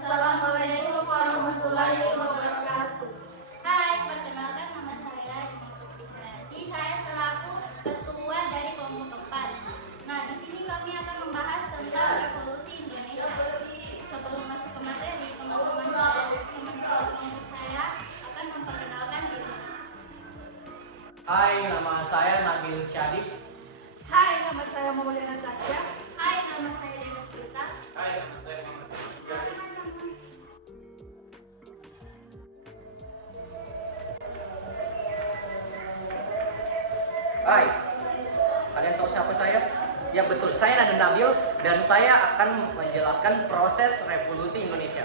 Assalamualaikum warahmatullahi wabarakatuh. Hai, perkenalkan nama saya Iman Putri Ferdi. Saya selaku ketua dari kelompok 4. Nah, di sini kami akan membahas tentang revolusi Indonesia. Sebelum masuk ke materi, teman-teman kelompok saya akan memperkenalkan diri. Hai, nama saya Nabil Syadik. Hai, nama saya Maulana Tasya. Hai, nama saya Deva Sultan. Hai, nama saya Muhammad Garis. Hai, kalian tahu siapa saya? Ya betul, saya Nabil Nabil dan saya akan menjelaskan proses revolusi Indonesia.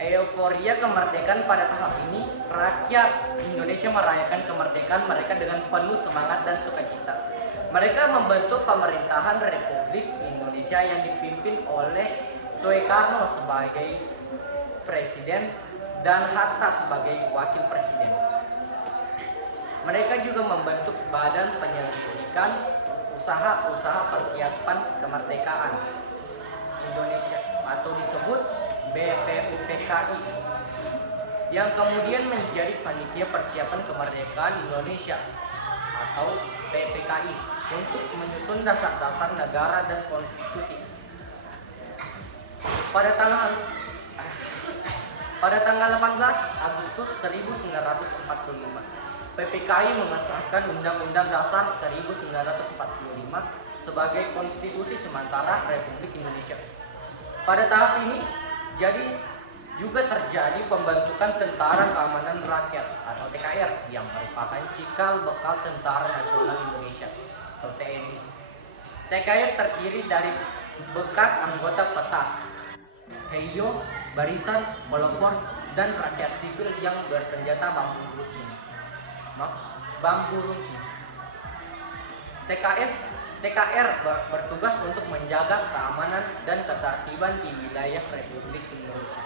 Euforia kemerdekaan pada tahap ini, rakyat Indonesia merayakan kemerdekaan mereka dengan penuh semangat dan sukacita. Mereka membentuk pemerintahan Republik Indonesia yang dipimpin oleh Soekarno sebagai presiden dan Hatta sebagai wakil presiden. Mereka juga membentuk Badan Penyelidikan Usaha-Usaha Persiapan Kemerdekaan Indonesia atau disebut BPUPKI yang kemudian menjadi Panitia Persiapan Kemerdekaan Indonesia atau PPKI untuk menyusun dasar-dasar negara dan konstitusi. Pada tanggal 18 Agustus 1945, PPKI mengesahkan Undang-Undang Dasar 1945 sebagai konstitusi sementara Republik Indonesia. Pada tahap ini, juga terjadi pembentukan Tentara Keamanan Rakyat atau TKR yang merupakan cikal bakal Tentara Nasional Indonesia atau TNI. TKR terdiri dari bekas anggota PETA, Heyo, Barisan, Pelopor, dan rakyat sipil yang bersenjata bambu runcing. TKR bertugas untuk menjaga keamanan dan ketertiban di wilayah Republik Indonesia.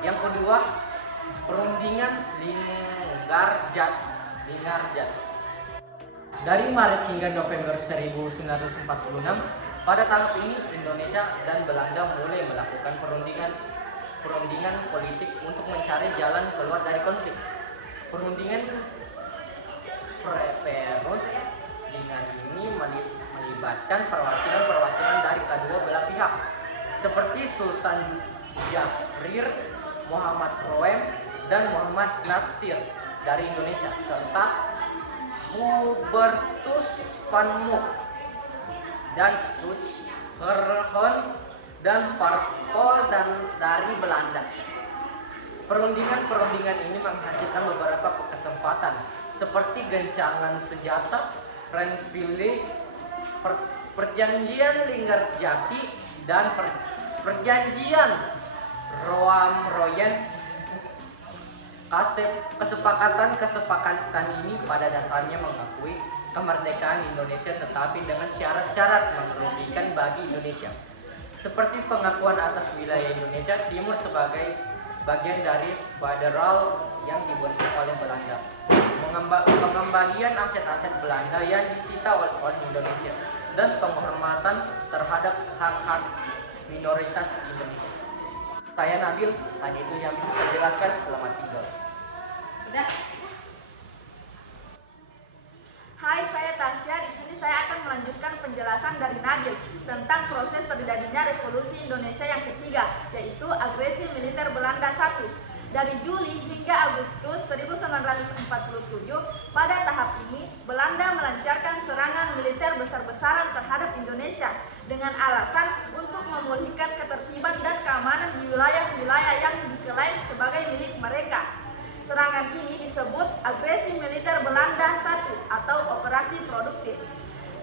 Yang kedua, perundingan Linggarjati. Dari Maret hingga November 1946, pada tahap ini Indonesia dan Belanda mulai melakukan perundingan politik untuk mencari jalan keluar dari konflik. Perundingan perundingan ini melibatkan perwakilan dari kedua belah pihak seperti Sultan Syahrir, Muhammad Roem, dan Muhammad Natsir dari Indonesia serta Hubertus van Mook dan Suchherhorn dan Parpol dari Belanda. Perundingan ini menghasilkan beberapa kesempatan seperti gencangan senjata, Renville, perjanjian Linggarjati, dan perjanjian Roam-Royen. Kesepakatan ini pada dasarnya mengakui kemerdekaan Indonesia tetapi dengan syarat-syarat merugikan bagi Indonesia, seperti pengakuan atas wilayah Indonesia Timur sebagai bagian dari federal yang dibentuk oleh Belanda, pengembalian aset-aset Belanda yang disita oleh Indonesia, dan penghormatan terhadap hak-hak minoritas Indonesia. Saya Nabil, hanya itu yang bisa saya jelaskan. Selamat tinggal. Udah. Hai, saya Tasya. Di sini saya akan melanjutkan penjelasan dari Nabil tentang proses terjadinya revolusi Indonesia yang ketiga, yaitu agresi militer Belanda 1. Dari Juli hingga Agustus 1947, pada tahap ini Belanda melancarkan serangan militer besar-besaran terhadap Indonesia dengan alasan untuk memulihkan ketertiban dan keamanan di wilayah-wilayah yang diklaim sebagai milik mereka. Serangan ini disebut agresi militer Belanda 1 atau operasi produktif.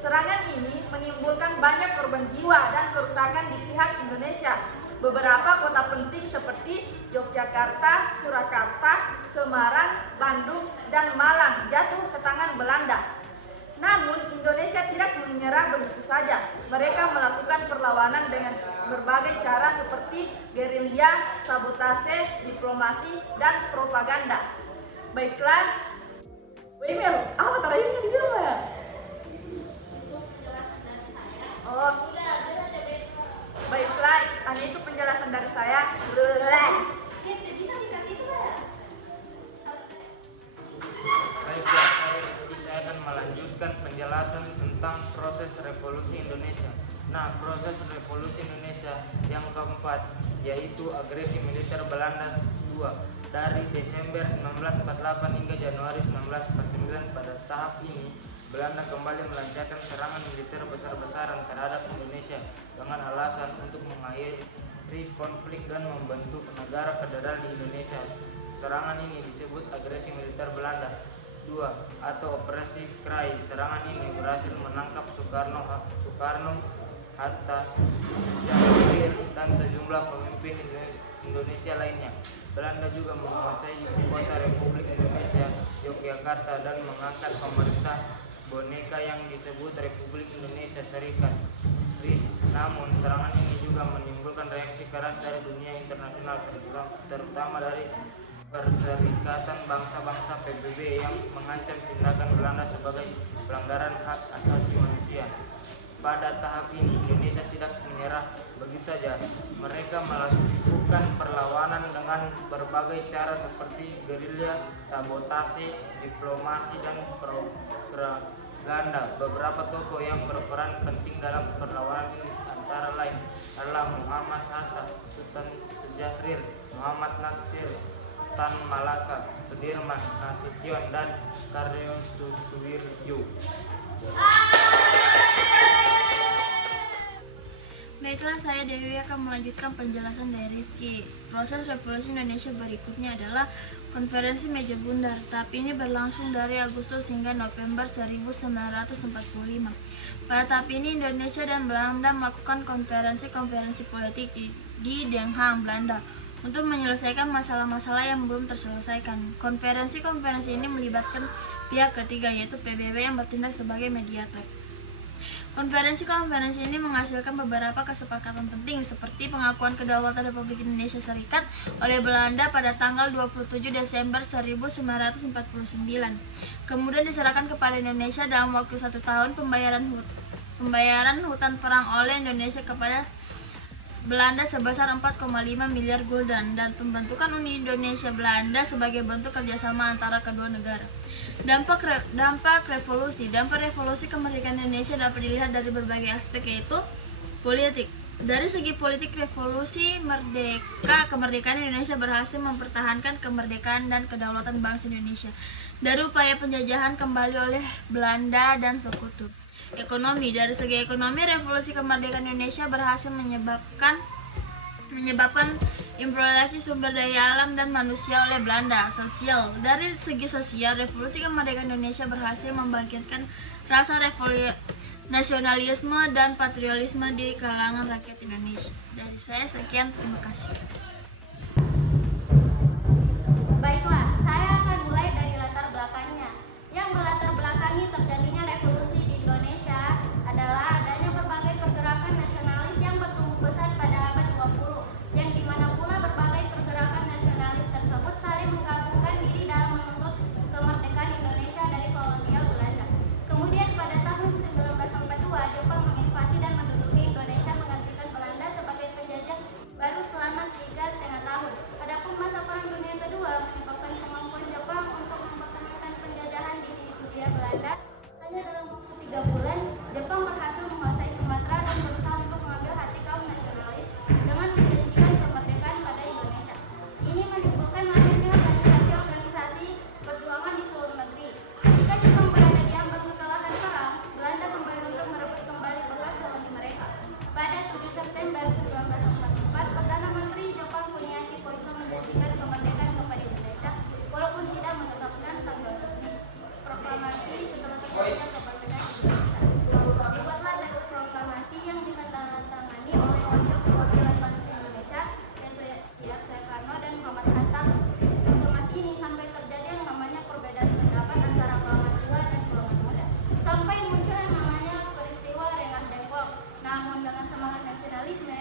Serangan ini menimbulkan banyak korban jiwa dan kerusakan di pihak Indonesia. Beberapa kota penting seperti Yogyakarta, Surakarta, Semarang, Bandung, dan Malang jatuh ke tangan Belanda. Namun Indonesia tidak menyerah begitu saja. Mereka melakukan perlawanan dengan berbagai cara seperti gerilya, sabotase, diplomasi, dan propaganda. Baiklah, Wemel, apa terakhirnya dibilang ya? Oh, baiklah, hanya itu penjelasan dari saya. Bisa itu lah. Baiklah, saya akan melanjutkan penjelasan tentang proses revolusi Indonesia. Nah, proses revolusi Indonesia yang keempat yaitu agresi militer Belanda II dari Desember 1948 hingga Januari 1949. Pada tahap ini, Belanda kembali melancarkan serangan militer besar-besaran terhadap Indonesia dengan alasan untuk mengakhiri konflik dan membentuk negara federal di Indonesia. Serangan ini disebut agresi militer Belanda II atau Operasi Krai. Serangan ini berhasil menangkap Soekarno, Hatta, Syahrir, dan sejumlah pemimpin Indonesia lainnya. Belanda juga menguasai ibu kota Republik Indonesia, Yogyakarta, dan mengangkat pemerintah boneka yang disebut Republik Indonesia Serikat. Namun serangan ini juga menimbulkan reaksi keras dari dunia internasional, terutama dari Perserikatan Bangsa-Bangsa PBB yang mengancam tindakan Belanda sebagai pelanggaran hak asasi manusia. Pada tahap ini Indonesia tidak menyerah begitu saja. Mereka melakukan perlawanan dengan berbagai cara seperti gerilya, sabotase, diplomasi, dan propaganda. Beberapa tokoh yang berperan penting dalam perlawanan ini antara lain adalah Muhammad Hatta, Sultan Syahrir, Muhammad Natsir, Tan Malaka, Sudirman, Nasution, dan Karyosuwiryo. Baiklah, saya Dewi akan melanjutkan penjelasan dari Rifki. Proses revolusi Indonesia berikutnya adalah Konferensi Meja Bundar. Tahap ini berlangsung dari Agustus hingga November 1945. Pada tahap ini Indonesia dan Belanda melakukan konferensi politik di Den Haag, Belanda, untuk menyelesaikan masalah-masalah yang belum terselesaikan. Konferensi ini melibatkan pihak ketiga, yaitu PBB yang bertindak sebagai mediator. Konferensi ini menghasilkan beberapa kesepakatan penting, seperti pengakuan kedaulatan Republik Indonesia Serikat oleh Belanda pada tanggal 27 Desember 1949. Kemudian diserahkan kepada Indonesia dalam waktu 1 tahun pembayaran hutang perang oleh Indonesia kepada Belanda sebesar 4,5 miliar gulden dan pembentukan Uni Indonesia Belanda sebagai bentuk kerjasama antara kedua negara. Dampak revolusi kemerdekaan Indonesia dapat dilihat dari berbagai aspek, yaitu politik. Dari segi politik, revolusi kemerdekaan Indonesia berhasil mempertahankan kemerdekaan dan kedaulatan bangsa Indonesia dari upaya penjajahan kembali oleh Belanda dan sekutu. Ekonomi. Dari segi ekonomi, revolusi kemerdekaan Indonesia berhasil menyebabkan imploitasi sumber daya alam dan manusia oleh Belanda. Sosial. Dari segi sosial, revolusi kemerdekaan Indonesia berhasil membangkitkan rasa nasionalisme dan patriotisme di kalangan rakyat Indonesia. Dari saya sekian, terima kasih. Baiklah, saya akan mulai dari latar belakangnya. Yang melatar belakangi terjadinya revolusi di Indonesia adalah adanya berbagai pergerakan nasionalis yang bertumbuh besar pada abad 20, yang dimana pula berbagai pergerakan nasionalis tersebut saling menggabungkan diri dalam menuntut kemerdekaan Indonesia dari kolonial Belanda. Kemudian pada tahun 1942, Jepang menginvasi dan menduduki Indonesia, menggantikan Belanda sebagai penjajah baru selama 3,5 tahun. Adapun masa Perang Dunia Kedua menyebabkan kemampuan Jepang untuk mempertahankan penjajahan di Hindia Belanda. Hanya dalam waktu 3 bulan, Jepang berhasil menguasai Sumatera dan berusaha untuk mengambil hati kaum nasionalis dengan menjanjikan kemerdekaan pada Indonesia. Ini menimbulkan lahirnya organisasi-organisasi perjuangan di seluruh negeri. Ketika Jepang berada di ambang kekalahan perang, Belanda kembali untuk merebut kembali bekas koloni mereka. Pada 7 September 1944, Perdana Menteri Jepang Kuniaki Koiso menjanjikan kemerdekaan kepada Indonesia, walaupun tidak menetapkan tanggal resmi proklamasi setelah terjadinya kemerdekaan Indonesia. Dibuatlah teks proklamasi yang ditandatangani oleh wakil perwakilan bangsa Indonesia, yaitu Yahya Soekarno dan Muhammad Hatta. Proklamasi ini sampai terjadi yang namanya perbedaan pendapat antara golongan tua dan golongan muda, sampai muncul yang namanya peristiwa Rengas Dengklok. Namun dengan semangat nasionalisme,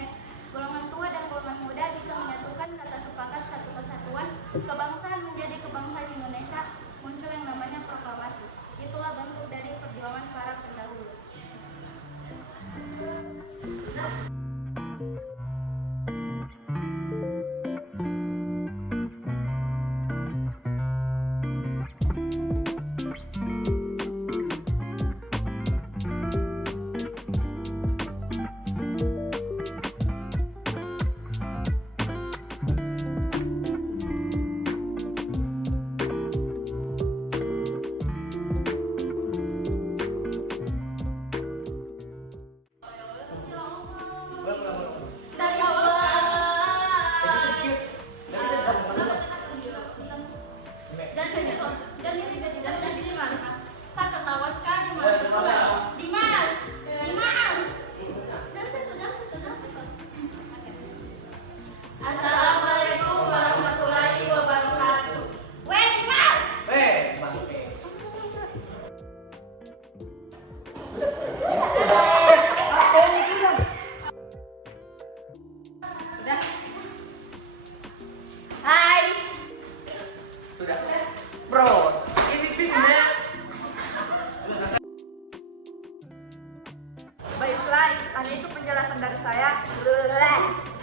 Baiklah, hanya itu penjelasan dari saya.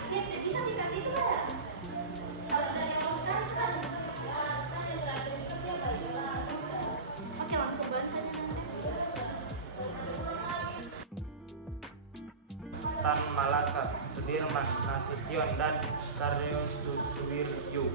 Bisa diganti itu ya? Harus dari awal kan? Oke, langsung banget saja. Tan Malaka, Sudirman, Nasution, dan Karyo Suswirjo.